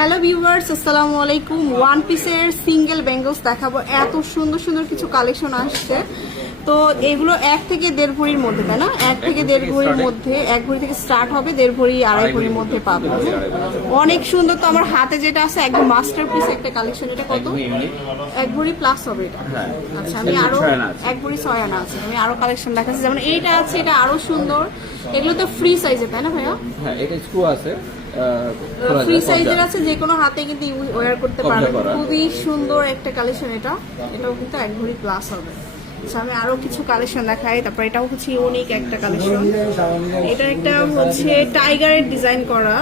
Hello viewers, আসসালামু আলাইকুম। One পিসের সিঙ্গেল বেঙ্গলস দেখাবো। এত সুন্দর সুন্দর কিছু কালেকশন আসছে। তো এগুলো 1 থেকে 1.5 ভরির মধ্যে, তাই না? 1 থেকে 1.5 ভরির মধ্যে, 1 ভরি থেকে স্টার্ট হবে, 1.5 ভরি 2.5 ভরির মধ্যে পাবো। অনেক সুন্দর। তো আমার হাতে যেটা আছে একদম মাস্টারপিস একটা কালেকশন। এটা কত? 1 ভরি প্লাস হবে এটা। আচ্ছা, আমি আরো 1 ভরি 6 আনা আছে। আমি আরো কালেকশন দেখাচ্ছি, যেমন এইটা আছে, এটা আরো সুন্দর। এগুলো তো ফ্রি সাইজে, তাই না ভাইয়া? হ্যাঁ, এটা স্ক্রু আছে, ফ্রি সাইজের আছে, যে কোনো হাতে কিন্তু ওয়্যার করতে পারবেন। খুবই সুন্দর একটা কালেকশন এটা। এটাও কিন্তু 1 ভরি প্লাস হবে। আচ্ছা, আমি আরো কিছু কালেকশন দেখাই। তারপর এটাও হচ্ছে ইউনিক একটা কালেকশন। এটা একটা হচ্ছে টাইগারের ডিজাইন করা,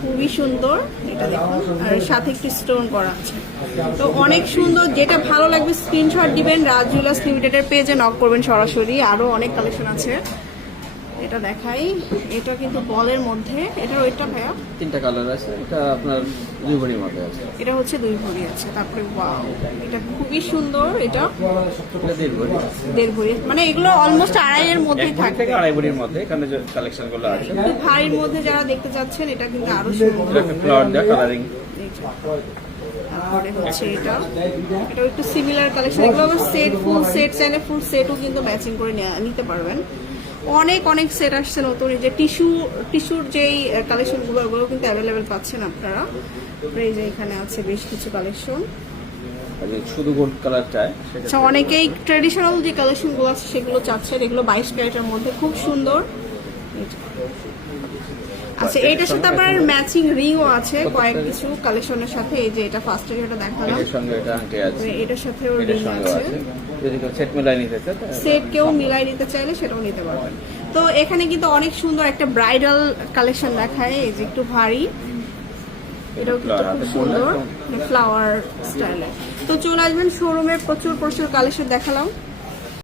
খুবই সুন্দর। এটা দেখুন, আর সাথে একটু স্টোন করা আছে। তো অনেক সুন্দর। যেটা ভালো লাগবে স্ক্রিনশট দিবেন, রাজ জুয়েলার্স লিমিটেডের পেজে নক করবেন সরাসরি। আরো অনেক কালেকশন আছে। এটা দেখাই, এটা কিন্তু বলের মধ্যে। এটার ওইটা ভাইয়া 3টা কালার আছে। এটা আপনার 2 ভরির মধ্যে আছে। এটা হচ্ছে 2 ভরি আছে। তারপরে ওয়াও, এটা খুবই সুন্দর। এটা 1.5 ভরি, 1.5 ভরি, মানে এগুলো অলমোস্ট 2.5 এর মধ্যেই 1 থাকে। থেকে 2.5 ভরির মধ্যে এখানে যে কালেকশন গুলো আছে। খুব ভারীর মধ্যে যারা দেখতে চাচ্ছেন, এটা কিন্তু আরো সুন্দর। এটা একটা ফ্লাওয়ার দেয়া কালারিং। তারপরে হচ্ছে এটা একটু সিমিলার কালেকশন। এগুলো আবার সেট, ফুল সেট চাইলে ফুল সেটও কিন্তু ম্যাচিং করে নিতে পারবেন। অনেক অনেক সেট আসছে নতুন। এই যে টিস্যুর যেই কালেকশনগুলো, ওগুলো কিন্তু অ্যাভেলেবেল পাচ্ছেন আপনারা। এই যে এখানে আছে বেশ কিছু কালেকশন। আর যে শুধু গোল্ড কালার চাই আচ্ছা, অনেকেই ট্র্যাডিশনাল যে কালেকশনগুলো আছে সেগুলো চাচ্ছেন। এগুলো 22 ক্যারেটের মধ্যে, খুব সুন্দর। আচ্ছা, এইটার সাথে আবার ম্যাচিং রিংও আছে কয়েক কিছু কালেকশনের সাথে। এই যে এটা ফার্স্টে যেটা দেখালাম, এর সঙ্গে এটা আংটি আছে, এটার সাথেও এর রিং সঙ্গে আছে। আছে। যদি কেউ সেট মিলাই নিতে চায় সেট কেউ মিলাই নিতে চাইলে সেটাও নিতে পারবেন। তো এখানে কিন্তু অনেক সুন্দর একটা ব্রাইডাল কালেকশন দেখায়। এই যে একটু ভারী, এটাও কিন্তু খুব সুন্দর, ফ্লাওয়ার স্টাইলে। তো চলে আসবেন শোরুমে, প্রচুর কালেকশন দেখালাম।